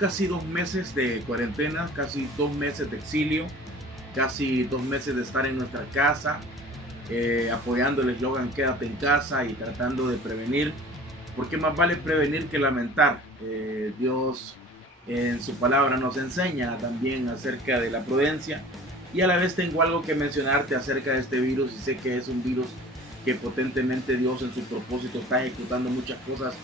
casi 2 meses de cuarentena, casi 2 meses de exilio, casi 2 meses de estar en nuestra casa, apoyando el eslogan Quédate en casa y tratando de prevenir, porque más vale prevenir que lamentar. Dios en su palabra nos enseña también acerca de la prudencia, y a la vez tengo algo que mencionarte acerca de este virus, y sé que es un virus que potentemente Dios en su propósito está ejecutando muchas cosas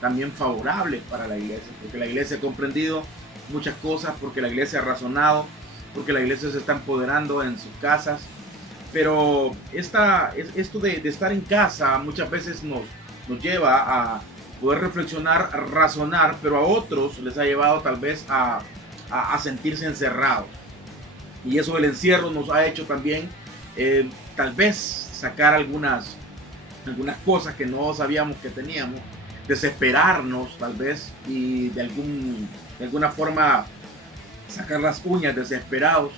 también favorables para la iglesia, porque la iglesia ha comprendido muchas cosas, porque la iglesia ha razonado, porque la iglesia se está empoderando en sus casas. Pero esto de estar en casa muchas veces nos lleva a poder reflexionar, a razonar, pero a otros les ha llevado tal vez a sentirse encerrados. Y eso del encierro nos ha hecho también tal vez sacar algunas cosas que no sabíamos que teníamos, desesperarnos tal vez, y de alguna forma sacar las uñas desesperados.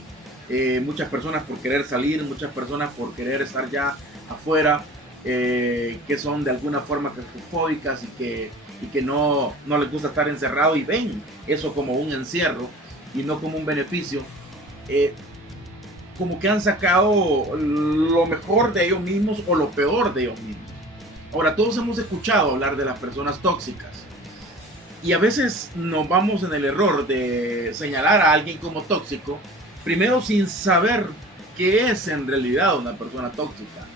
Muchas personas por querer salir, muchas personas por querer estar ya afuera, que son de alguna forma claustrofóbicas y que no les gusta estar encerrado, y ven eso como un encierro y no como un beneficio. Como que han sacado lo mejor de ellos mismos o lo peor de ellos mismos. Ahora, todos hemos escuchado hablar de las personas tóxicas, y a veces nos vamos en el error de señalar a alguien como tóxico, primero sin saber qué es en realidad una persona tóxica,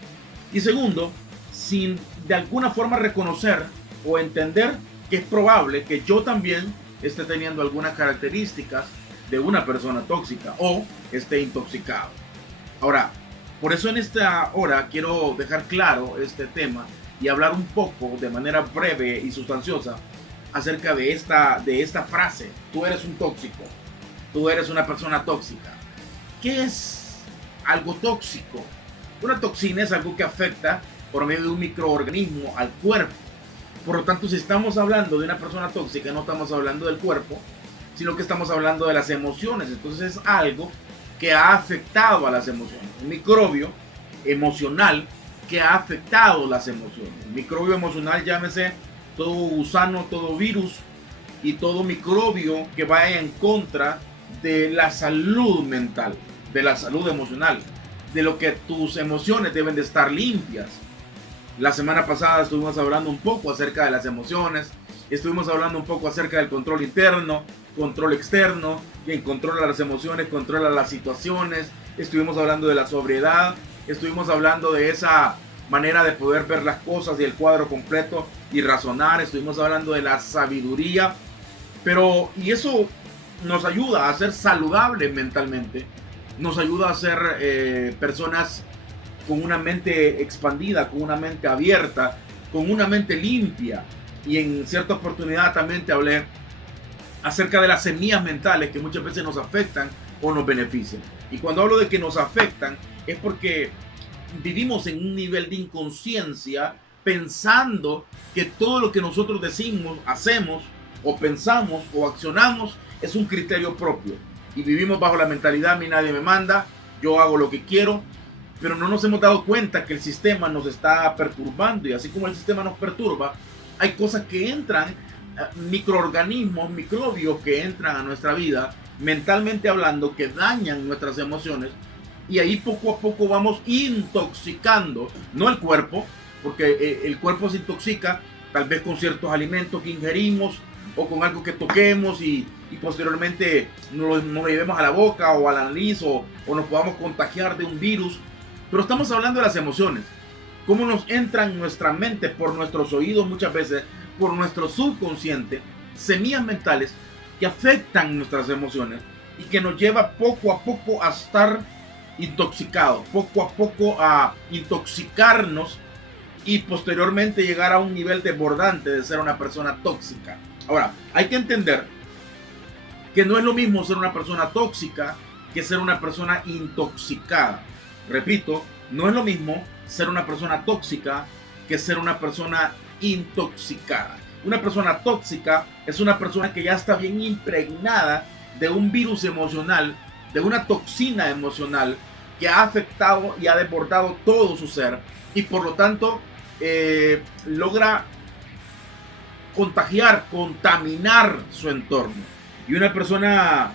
y segundo, sin de alguna forma reconocer o entender que es probable que yo también esté teniendo algunas características de una persona tóxica o esté intoxicado. Ahora, por eso en esta hora quiero dejar claro este tema y hablar un poco de manera breve y sustanciosa acerca de esta frase: tú eres un tóxico, tú eres una persona tóxica. ¿Qué es algo tóxico? Una toxina es algo que afecta por medio de un microorganismo al cuerpo. Por lo tanto, si estamos hablando de una persona tóxica, no estamos hablando del cuerpo, sino que estamos hablando de las emociones. Entonces es algo que ha afectado a las emociones, un microbio emocional que ha afectado las emociones. El microbio emocional, llámese todo gusano, todo virus y todo microbio que vaya en contra de la salud mental, de la salud emocional, de lo que tus emociones deben de estar limpias. La semana pasada estuvimos hablando un poco acerca de las emociones, estuvimos hablando un poco acerca del control interno, control externo. Quien controla las emociones controla las situaciones. Estuvimos hablando de la sobriedad, estuvimos hablando de esa manera de poder ver las cosas y el cuadro completo y razonar. Estuvimos hablando de la sabiduría, y eso nos ayuda a ser saludables mentalmente, nos ayuda a ser personas con una mente expandida, con una mente abierta, con una mente limpia. Y en cierta oportunidad también te hablé acerca de las semillas mentales que muchas veces nos afectan o nos benefician. Y cuando hablo de que nos afectan, es porque vivimos en un nivel de inconsciencia pensando que todo lo que nosotros decimos, hacemos o pensamos o accionamos es un criterio propio, y vivimos bajo la mentalidad: a mí nadie me manda, yo hago lo que quiero. Pero no nos hemos dado cuenta que el sistema nos está perturbando, y así como el sistema nos perturba, hay cosas que entran, microorganismos, microbios que entran a nuestra vida, mentalmente hablando, que dañan nuestras emociones, y ahí poco a poco vamos intoxicando, no el cuerpo, porque el cuerpo se intoxica tal vez con ciertos alimentos que ingerimos o con algo que toquemos y posteriormente nos lo llevemos a la boca o a la nariz, o nos podamos contagiar de un virus. Pero estamos hablando de las emociones, cómo nos entran en nuestra mente por nuestros oídos, muchas veces por nuestro subconsciente, semillas mentales que afectan nuestras emociones y que nos lleva poco a poco a estar intoxicados, poco a poco a intoxicarnos y posteriormente llegar a un nivel desbordante de ser una persona tóxica. Ahora, hay que entender que no es lo mismo ser una persona tóxica que ser una persona intoxicada. Repito, no es lo mismo ser una persona tóxica que ser una persona intoxicada. Una persona tóxica es una persona que ya está bien impregnada de un virus emocional, de una toxina emocional que ha afectado y ha desbordado todo su ser, y por lo tanto logra contagiar, contaminar su entorno. Y una persona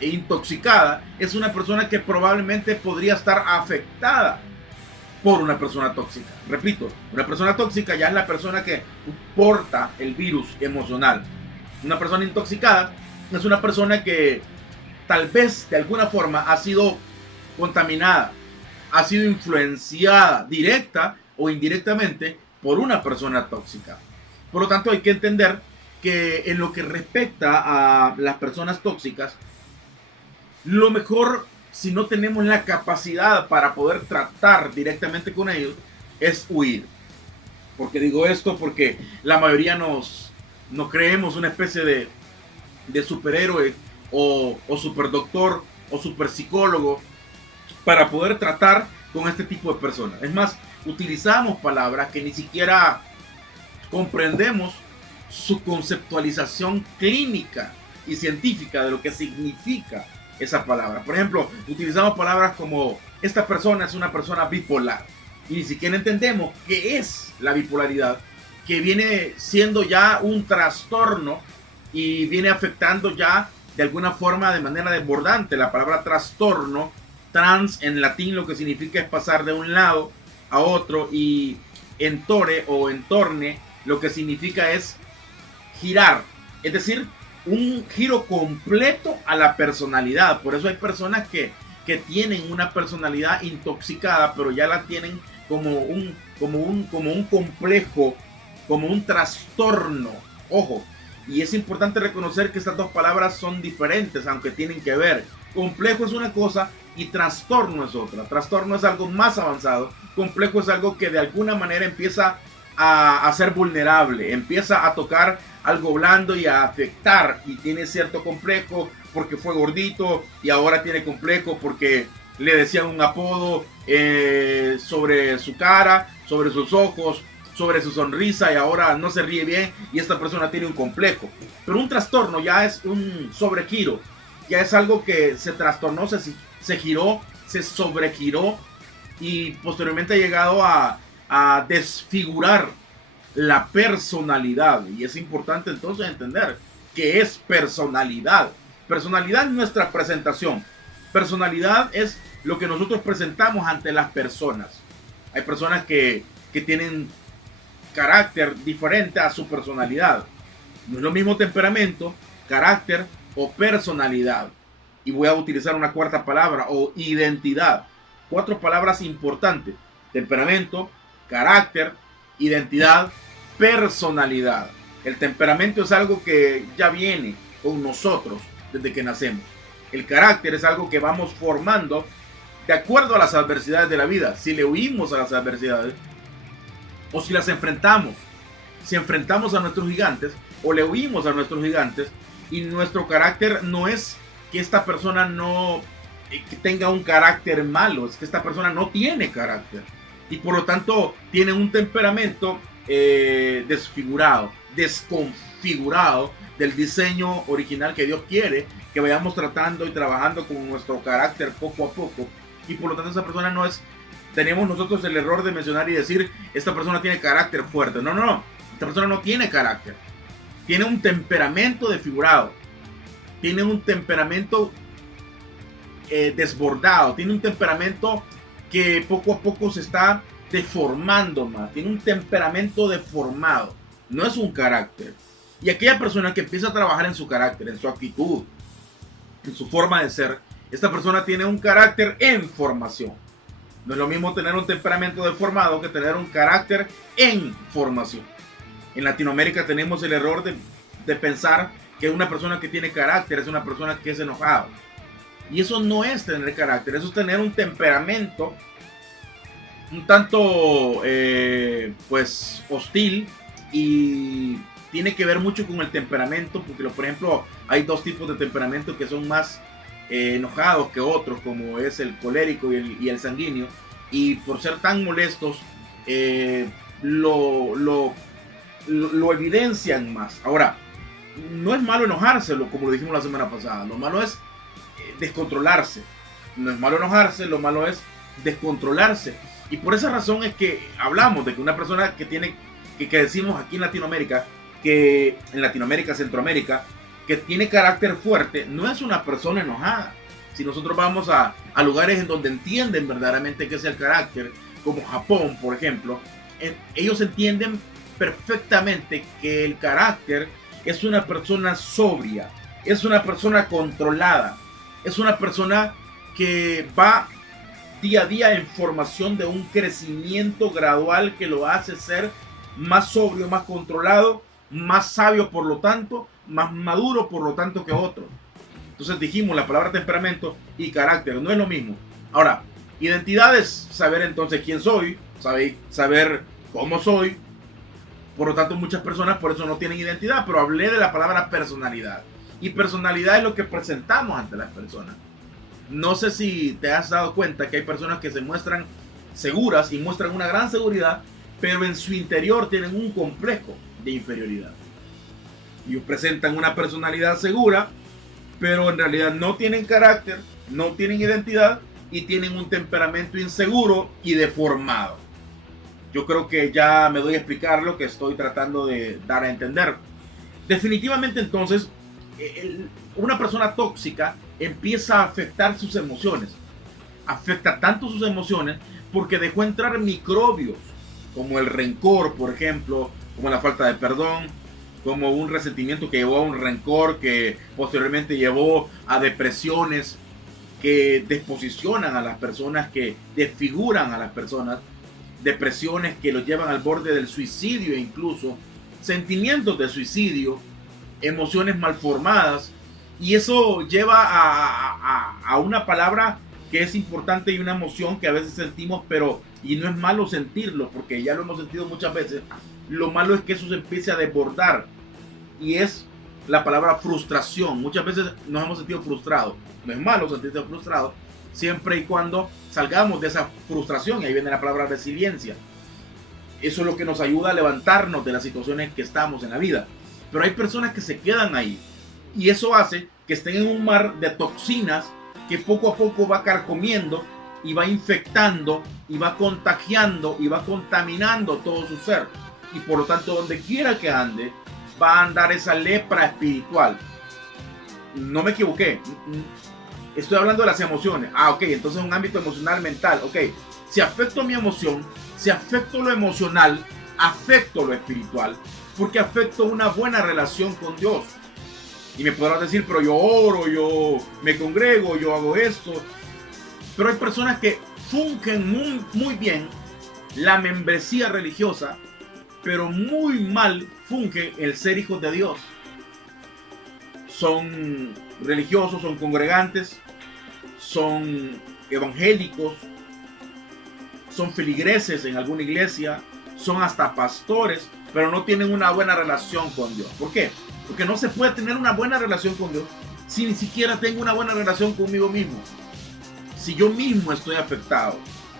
intoxicada es una persona que probablemente podría estar afectada por una persona tóxica. Repito, una persona tóxica ya es la persona que porta el virus emocional. Una persona intoxicada es una persona que tal vez de alguna forma ha sido contaminada, ha sido influenciada directa o indirectamente por una persona tóxica. Por lo tanto, hay que entender que en lo que respecta a las personas tóxicas, lo mejor, si no tenemos la capacidad para poder tratar directamente con ellos, es huir. ¿Por qué digo esto? Porque la mayoría nos creemos una especie de superhéroe o superdoctor o superpsicólogo para poder tratar con este tipo de personas. Es más, utilizamos palabras que ni siquiera comprendemos su conceptualización clínica y científica de lo que significa esa palabra. Por ejemplo, utilizamos palabras como esta persona es una persona bipolar y ni siquiera entendemos qué es la bipolaridad, que viene siendo ya un trastorno y viene afectando ya de alguna forma de manera desbordante. La palabra trastorno, trans en latín, lo que significa es pasar de un lado a otro, y entore o entorne lo que significa es girar, es decir, un giro completo a la personalidad. Por eso hay personas que tienen una personalidad intoxicada, pero ya la tienen como un complejo, como un trastorno. Ojo, y es importante reconocer que estas dos palabras son diferentes, aunque tienen que ver. Complejo es una cosa y trastorno es otra. Trastorno es algo más avanzado. Complejo es algo que de alguna manera empieza a ser vulnerable, empieza a tocar algo blando y a afectar, y tiene cierto complejo porque fue gordito y ahora tiene complejo porque le decían un apodo sobre su cara, sobre sus ojos, sobre su sonrisa, y ahora no se ríe bien y esta persona tiene un complejo. Pero un trastorno ya es un sobregiro, ya es algo que se trastornó, se giró, se sobregiró y posteriormente ha llegado a desfigurar la personalidad. Y es importante entonces entender qué es personalidad. Personalidad es nuestra presentación. Personalidad es lo que nosotros presentamos ante las personas. Hay personas que tienen carácter diferente a su personalidad. No es lo mismo temperamento, carácter o personalidad. Y voy a utilizar una cuarta palabra, o identidad. 4 palabras importantes: temperamento, carácter, identidad, personalidad. El temperamento es algo que ya viene con nosotros desde que nacemos. El carácter es algo que vamos formando de acuerdo a las adversidades de la vida. Si le huimos a las adversidades o si las enfrentamos. Si enfrentamos a nuestros gigantes o le huimos a nuestros gigantes, y nuestro carácter no es que esta persona no que tenga un carácter malo, es que esta persona no tiene carácter. Y por lo tanto tiene un temperamento desfigurado, desconfigurado del diseño original que Dios quiere que vayamos tratando y trabajando con nuestro carácter poco a poco. Y por lo tanto esa persona no es, tenemos nosotros el error de mencionar y decir esta persona tiene carácter fuerte. No, esta persona no tiene carácter, tiene un temperamento desfigurado, tiene un temperamento desbordado, tiene un temperamento que poco a poco se está deformando más, tiene un temperamento deformado, no es un carácter. Y aquella persona que empieza a trabajar en su carácter, en su actitud, en su forma de ser, esta persona tiene un carácter en formación. No es lo mismo tener un temperamento deformado que tener un carácter en formación. En Latinoamérica tenemos el error de pensar que una persona que tiene carácter es una persona que es enojada. Y eso no es tener carácter, eso es tener un temperamento un tanto pues hostil, y tiene que ver mucho con el temperamento, porque por ejemplo hay 2 tipos de temperamento que son más enojados que otros, como es el colérico y el sanguíneo, y por ser tan molestos lo evidencian más. Ahora, no es malo enojarse, como lo dijimos la semana pasada, lo malo es descontrolarse. No es malo enojarse, lo malo es descontrolarse. Y por esa razón es que hablamos de que una persona que tiene, que decimos aquí en Latinoamérica, Centroamérica, que tiene carácter fuerte no es una persona enojada. Si nosotros vamos a lugares en donde entienden verdaderamente qué es el carácter, como Japón, por ejemplo, ellos entienden perfectamente que el carácter es una persona sobria, es una persona controlada, es una persona que va día a día en formación de un crecimiento gradual que lo hace ser más sobrio, más controlado, más sabio por lo tanto, más maduro por lo tanto que otros. Entonces dijimos, la palabra temperamento y carácter no es lo mismo. Ahora, identidad es saber entonces quién soy, saber cómo soy. Por lo tanto, muchas personas por eso no tienen identidad, pero hablé de la palabra personalidad. Y personalidad es lo que presentamos ante las personas. No sé si te has dado cuenta que hay personas que se muestran seguras y muestran una gran seguridad, pero en su interior tienen un complejo de inferioridad. Ellos presentan una personalidad segura, pero en realidad no tienen carácter, no tienen identidad y tienen un temperamento inseguro y deformado. Yo creo que ya me doy a explicar lo que estoy tratando de dar a entender. Definitivamente entonces, una persona tóxica empieza a afectar sus emociones. Afecta tanto sus emociones porque dejó entrar microbios, como el rencor, por ejemplo, como la falta de perdón, como un resentimiento que llevó a un rencor que posteriormente llevó a depresiones que desposicionan a las personas, que desfiguran a las personas, depresiones que los llevan al borde del suicidio, incluso sentimientos de suicidio, emociones malformadas, y eso lleva a una palabra que es importante y una emoción que a veces sentimos, pero y no es malo sentirlo, porque ya lo hemos sentido muchas veces. Lo malo es que eso se empiece a desbordar, y es la palabra frustración. Muchas veces nos hemos sentido frustrados. No es malo sentirse frustrado, siempre y cuando salgamos de esa frustración, y ahí viene la palabra resiliencia. Eso es lo que nos ayuda a levantarnos de las situaciones que estamos en la vida. Pero hay personas que se quedan ahí, y eso hace que estén en un mar de toxinas que poco a poco va carcomiendo y va infectando y va contagiando y va contaminando todo su ser. Y por lo tanto, donde quiera que ande, va a andar esa lepra espiritual. No me equivoqué. Estoy hablando de las emociones. Ok, entonces un ámbito emocional, mental. Ok, si afecto mi emoción, si afecto lo emocional, afecto lo espiritual, porque afecto una buena relación con Dios. Y me podrás decir, pero yo oro, yo me congrego, yo hago esto. Pero hay personas que fungen muy bien la membresía religiosa, pero muy mal fungen el ser hijos de Dios. Son religiosos, son congregantes, son evangélicos, son feligreses en alguna iglesia, son hasta pastores, pero no tienen una buena relación con Dios. ¿Por qué? Porque no se puede tener una buena relación con Dios si ni siquiera tengo una buena relación conmigo mismo. Si yo mismo estoy afectado.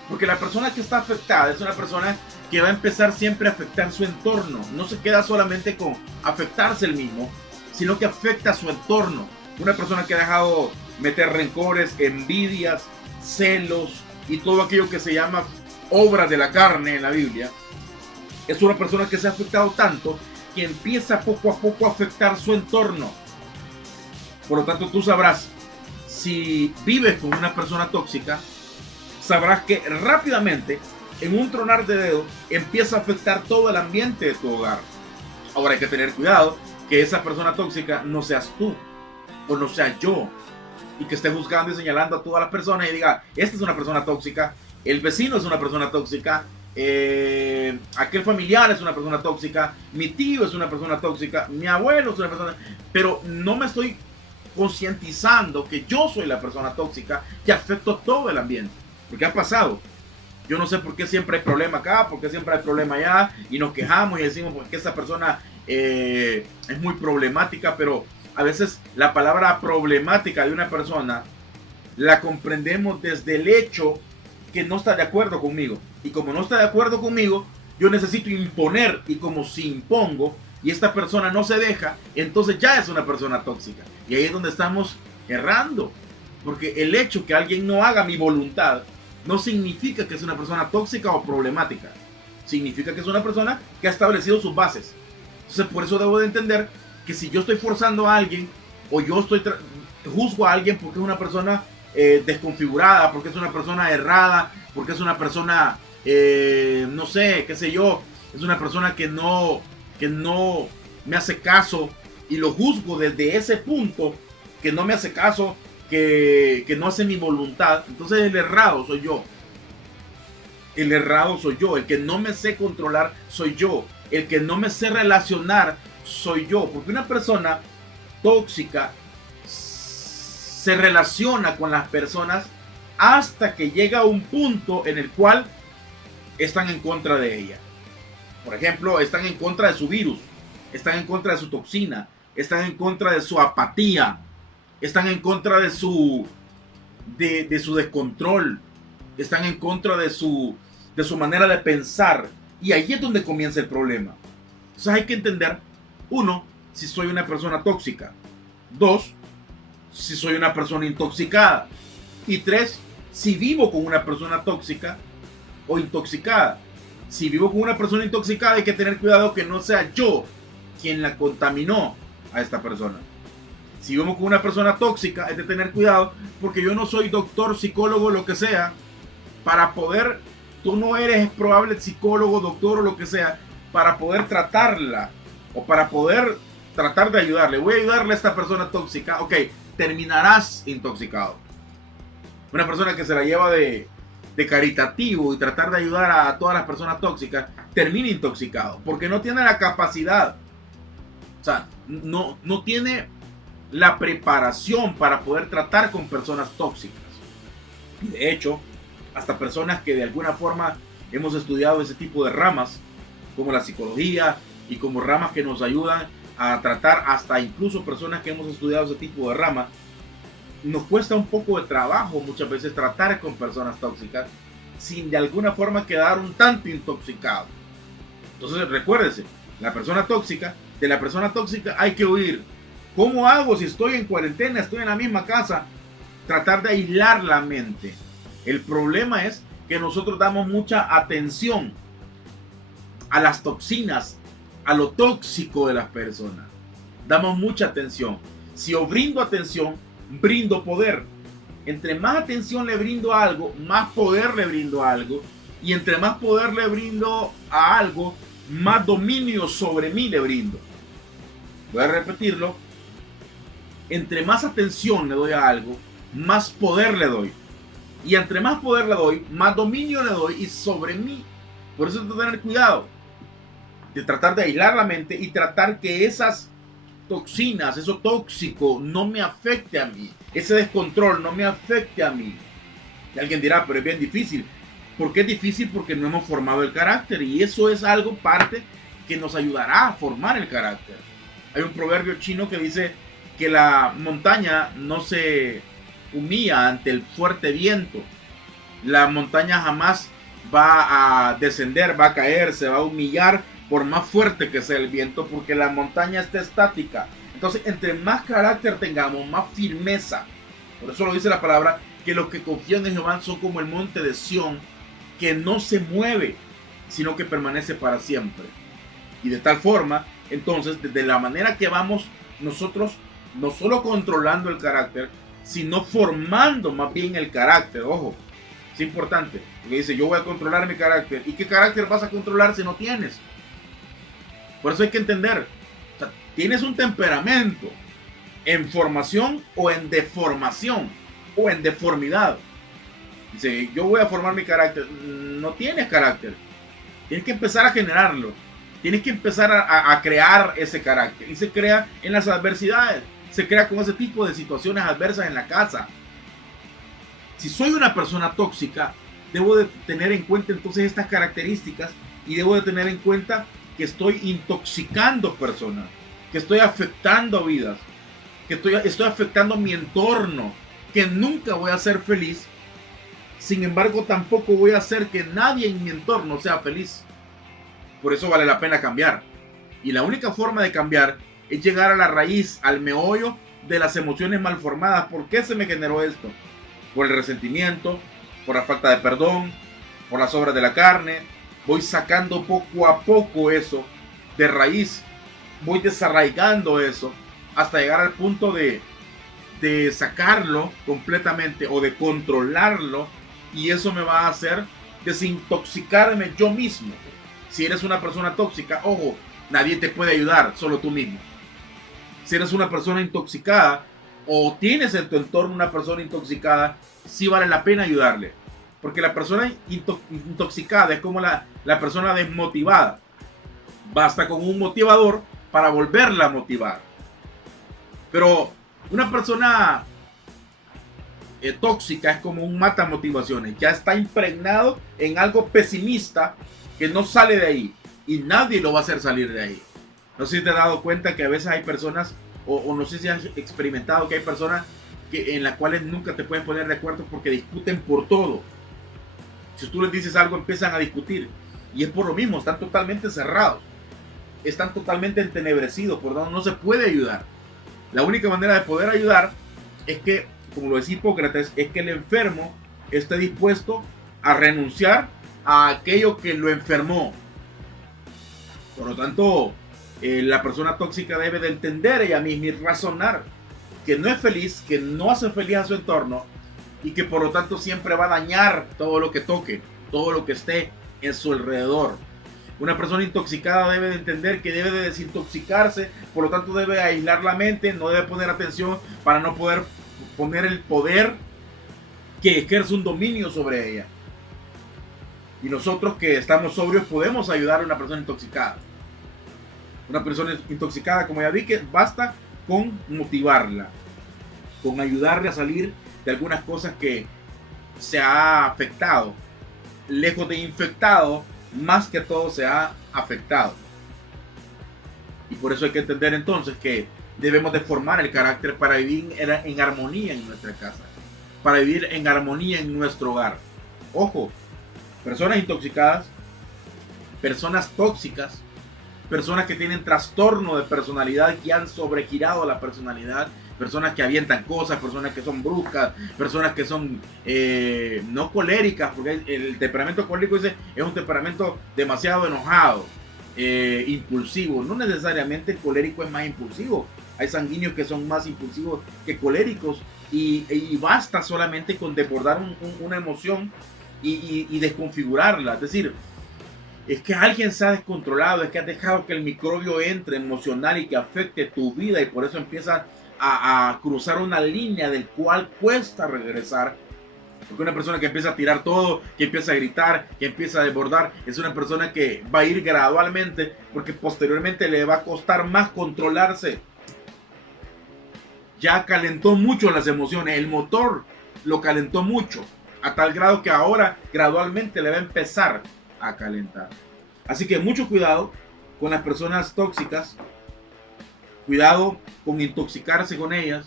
Porque la persona que está afectada es una persona que va a empezar siempre a afectar su entorno. No se queda solamente con afectarse el mismo, sino que afecta a su entorno. Una persona que ha dejado meter rencores, envidias, celos y todo aquello que se llama obras de la carne en la Biblia, es una persona que se ha afectado tanto que empieza poco a poco a afectar su entorno. Por lo tanto, tú sabrás, si vives con una persona tóxica, sabrás que rápidamente, en un tronar de dedos, empieza a afectar todo el ambiente de tu hogar. Ahora hay que tener cuidado que esa persona tóxica no seas tú, o no sea yo, y que esté juzgando y señalando a todas las personas y diga, esta es una persona tóxica, el vecino es una persona tóxica, aquel familiar es una persona tóxica, mi tío es una persona tóxica, mi abuelo es una persona, pero no me estoy concientizando que yo soy la persona tóxica que afecto todo el ambiente. Porque ha pasado. Yo no sé por qué siempre hay problema acá, por qué siempre hay problema allá, y nos quejamos y decimos que esa persona es muy problemática, pero a veces la palabra problemática de una persona la comprendemos desde el hecho que no está de acuerdo conmigo. Y como no está de acuerdo conmigo, yo necesito imponer, y como si impongo y esta persona no se deja, entonces ya es una persona tóxica. Y ahí es donde estamos errando, porque el hecho que alguien no haga mi voluntad no significa que es una persona tóxica o problemática. Significa que es una persona que ha establecido sus bases. Entonces por eso debo de entender que si yo estoy forzando a alguien o yo juzgo a alguien porque es una persona desconfigurada, porque es una persona errada, porque es una persona, no sé, qué sé yo, es una persona que no me hace caso, y lo juzgo desde ese punto, que no me hace caso, que no hace mi voluntad. Entonces el errado soy yo. El errado soy yo. El que no me sé controlar soy yo. El que no me sé relacionar soy yo. Porque una persona tóxica se relaciona con las personas hasta que llega a un punto en el cual están en contra de ella. Por ejemplo, están en contra de su virus, están en contra de su toxina, están en contra de su apatía, están en contra de su descontrol, están en contra de su manera de pensar. Y ahí es donde comienza el problema. Entonces hay que entender, uno, si soy una persona tóxica. Dos, si soy una persona intoxicada. Y tres, si vivo con una persona tóxica o intoxicada. Si vivo con una persona intoxicada, hay que tener cuidado que no sea yo quien la contaminó a esta persona. Si vivo con una persona tóxica, hay que tener cuidado, porque yo no soy doctor, psicólogo, lo que sea, para poder, tú no eres probable psicólogo, doctor o lo que sea, para poder tratarla o para poder tratar de ayudarle. Voy a ayudarle a esta persona tóxica. Ok, terminarás intoxicado. Una persona que se la lleva de caritativo y tratar de ayudar a todas las personas tóxicas, termina intoxicado, porque no tiene la capacidad, o sea, no tiene la preparación para poder tratar con personas tóxicas. De hecho, hasta personas que de alguna forma hemos estudiado ese tipo de ramas, como la psicología y como ramas que nos ayudan a tratar, hasta incluso personas que hemos estudiado ese tipo de ramas, nos cuesta un poco de trabajo muchas veces tratar con personas tóxicas sin de alguna forma quedar un tanto intoxicado. Entonces recuérdese, de la persona tóxica hay que huir. ¿Cómo hago si estoy en cuarentena, estoy en la misma casa? Tratar de aislar la mente. El problema es que nosotros damos mucha atención a las toxinas, a lo tóxico de las personas. Damos mucha atención. Si yo brindo atención, brindo poder. Entre más atención le brindo a algo, más poder le brindo a algo. Y entre más poder le brindo a algo, más dominio sobre mí le brindo. Voy a repetirlo. Entre más atención le doy a algo, más poder le doy. Y entre más poder le doy, más dominio le doy y sobre mí. Por eso hay que tener cuidado de tratar de aislar la mente y tratar que esas toxinas, eso tóxico, no me afecte a mí. Ese descontrol no me afecte a mí. Y alguien dirá, pero es bien difícil. ¿Por qué es difícil? Porque no hemos formado el carácter. Y eso es algo parte que nos ayudará a formar el carácter. Hay un proverbio chino que dice que la montaña no se humilla ante el fuerte viento. La montaña jamás va a descender, va a caer, se va a humillar por más fuerte que sea el viento, porque la montaña está estática. Entonces, entre más carácter tengamos, más firmeza. Por eso lo dice la palabra, que los que confían en Jehová son como el monte de Sión, que no se mueve, sino que permanece para siempre. Y de tal forma, entonces, desde la manera que vamos nosotros, no solo controlando el carácter, sino formando más bien el carácter. Ojo, es importante, porque dice, yo voy a controlar mi carácter. ¿Y qué carácter vas a controlar si no tienes? Por eso hay que entender, o sea, tienes un temperamento en formación o en deformación o en deformidad. Dice, yo voy a formar mi carácter. No tienes carácter. Tienes que empezar a generarlo. Tienes que empezar a crear ese carácter. Y se crea en las adversidades. Se crea con ese tipo de situaciones adversas en la casa. Si soy una persona tóxica, debo de tener en cuenta entonces estas características y debo de tener en cuenta que estoy intoxicando personas, que estoy afectando vidas, que estoy afectando mi entorno, que nunca voy a ser feliz. Sin embargo, tampoco voy a hacer que nadie en mi entorno sea feliz. Por eso vale la pena cambiar. Y la única forma de cambiar es llegar a la raíz, al meollo de las emociones mal formadas. ¿Por qué se me generó esto? Por el resentimiento, por la falta de perdón, por las obras de la carne. Voy sacando poco a poco eso de raíz. Voy desarraigando eso. hasta llegar al punto de sacarlo completamente o de controlarlo, y eso me va a hacer desintoxicarme yo mismo. Si eres una persona tóxica, ojo, nadie te puede ayudar, solo tú mismo. Si eres una persona intoxicada o tienes en tu entorno una persona intoxicada, sí vale la pena ayudarle. Porque la persona intoxicada es como la persona desmotivada. Basta con un motivador para volverla a motivar. Pero una persona tóxica es como un mata motivaciones. Ya está impregnado en algo pesimista que no sale de ahí. Y nadie lo va a hacer salir de ahí. No sé si te has dado cuenta que a veces hay personas, o no sé si has experimentado que hay personas en las cuales nunca te pueden poner de acuerdo porque discuten por todo. Si tú les dices algo, empiezan a discutir. Y es por lo mismo, están totalmente cerrados. Están totalmente entenebrecidos, por lo tanto no se puede ayudar. La única manera de poder ayudar es que, como lo decía Hipócrates, es que el enfermo esté dispuesto a renunciar a aquello que lo enfermó. Por lo tanto, la persona tóxica debe de entender ella misma y razonar que no es feliz, que no hace feliz a su entorno y que por lo tanto siempre va a dañar todo lo que toque, todo lo que esté en su alrededor. Una persona intoxicada debe de entender que debe de desintoxicarse, por lo tanto debe aislar la mente, no debe poner atención para no poder poner el poder que ejerce un dominio sobre ella. Y nosotros que estamos sobrios podemos ayudar a una persona intoxicada. Una persona intoxicada, como ya dije, basta con motivarla, con ayudarle a salir de algunas cosas que se ha afectado. Lejos de infectado, más que todo se ha afectado. Y por eso hay que entender entonces que debemos de formar el carácter para vivir en armonía en nuestra casa, para vivir en armonía en nuestro hogar. Ojo, personas intoxicadas, personas tóxicas, personas que tienen trastorno de personalidad, que han sobregirado la personalidad, personas que avientan cosas, personas que son bruscas, personas que son no coléricas, porque el temperamento colérico es un temperamento demasiado enojado, impulsivo. No necesariamente el colérico es más impulsivo. Hay sanguíneos que son más impulsivos que coléricos, y basta solamente con desbordar una emoción y desconfigurarla. Es decir, es que alguien se ha descontrolado, es que has dejado que el microbio entre emocional y que afecte tu vida, y por eso empieza a cruzar una línea del cual cuesta regresar. Porque una persona que empieza a tirar todo, que empieza a gritar, que empieza a desbordar, es una persona que va a ir gradualmente, porque posteriormente le va a costar más controlarse. Ya calentó mucho las emociones, el motor lo calentó mucho, a tal grado que ahora gradualmente le va a empezar a calentar. Así que mucho cuidado con las personas tóxicas, cuidado con intoxicarse con ellas,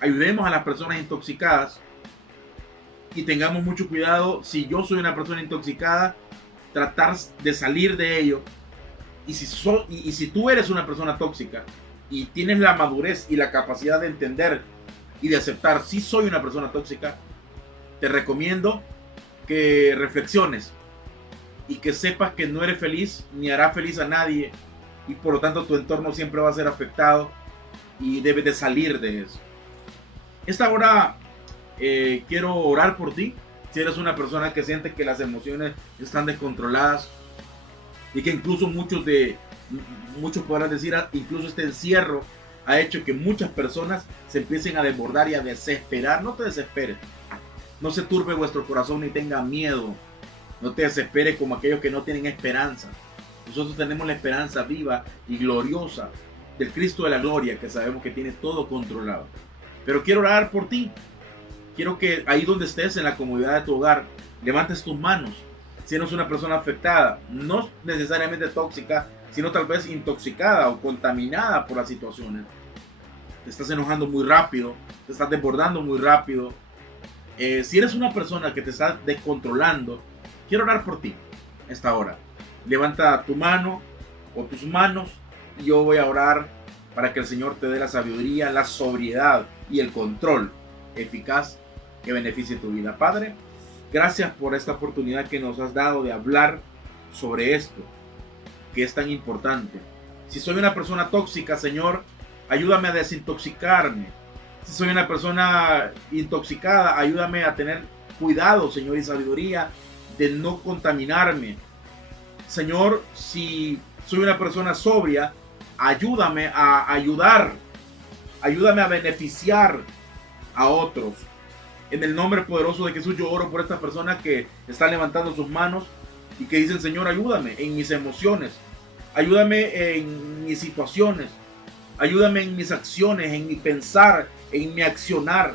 ayudemos a las personas intoxicadas y tengamos mucho cuidado. Si yo soy una persona intoxicada, tratar de salir de ello. Y si tú eres una persona tóxica y tienes la madurez y la capacidad de entender y de aceptar si soy una persona tóxica, te recomiendo que reflexiones y que sepas que no eres feliz ni hará feliz a nadie, y por lo tanto tu entorno siempre va a ser afectado y debes de salir de eso. Esta hora quiero orar por ti. Si eres una persona que siente que las emociones están descontroladas y que incluso muchos podrán decir, incluso este encierro ha hecho que muchas personas se empiecen a desbordar y a desesperar. No te desesperes, no se turbe vuestro corazón ni tenga miedo. No te desesperes como aquellos que no tienen esperanza. Nosotros tenemos la esperanza viva y gloriosa del Cristo de la gloria, que sabemos que tiene todo controlado. Pero quiero orar por ti. Quiero que ahí donde estés, en la comodidad de tu hogar, levantes tus manos. Si eres una persona afectada, no necesariamente tóxica, sino tal vez intoxicada o contaminada por las situaciones. Te estás enojando muy rápido, te estás desbordando muy rápido. Si eres una persona que te está descontrolando, quiero orar por ti esta hora. Levanta tu mano o tus manos y yo voy a orar para que el Señor te dé la sabiduría, la sobriedad y el control eficaz que beneficie tu vida. Padre, gracias por esta oportunidad que nos has dado de hablar sobre esto que es tan importante. Si soy una persona tóxica, Señor, ayúdame a desintoxicarme. Si soy una persona intoxicada, ayúdame a tener cuidado, Señor, y sabiduría de no contaminarme. Señor, si soy una persona sobria, ayúdame a ayudar, ayúdame a beneficiar a otros. En el nombre poderoso de Jesús yo oro por esta persona que está levantando sus manos y que dice: Señor, ayúdame en mis emociones, ayúdame en mis situaciones, ayúdame en mis acciones, en mi pensar, en mi accionar.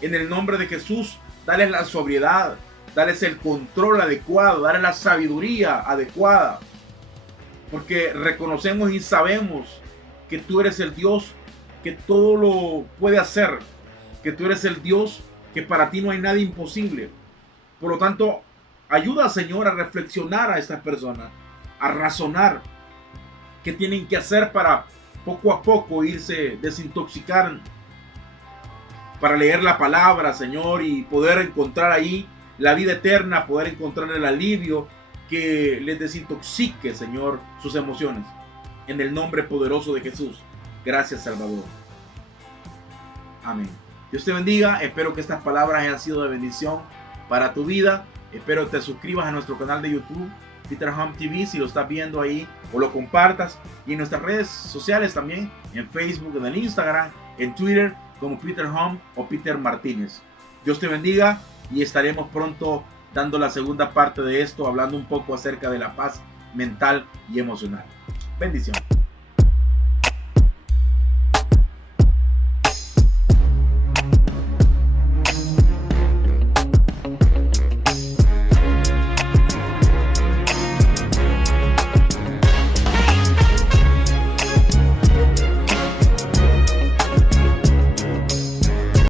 En el nombre de Jesús, dale la sobriedad, dale el control adecuado, dale la sabiduría adecuada. Porque reconocemos y sabemos que tú eres el Dios que todo lo puede hacer, que tú eres el Dios que para ti no hay nada imposible. Por lo tanto, ayuda, Señor, a reflexionar a estas personas, a razonar qué tienen que hacer para poco a poco irse desintoxicando, para leer la palabra, Señor, y poder encontrar ahí la vida eterna, poder encontrar el alivio que les desintoxique, Señor, sus emociones. En el nombre poderoso de Jesús. Gracias, Salvador. Amén. Dios te bendiga. Espero que estas palabras hayan sido de bendición para tu vida. Espero que te suscribas a nuestro canal de YouTube, Peter Hum TV, si lo estás viendo ahí, o lo compartas. Y en nuestras redes sociales también, en Facebook, en el Instagram, en Twitter, como Peter Hum o Peter Martínez. Dios te bendiga y estaremos pronto dando la segunda parte de esto, hablando un poco acerca de la paz mental y emocional. Bendiciones.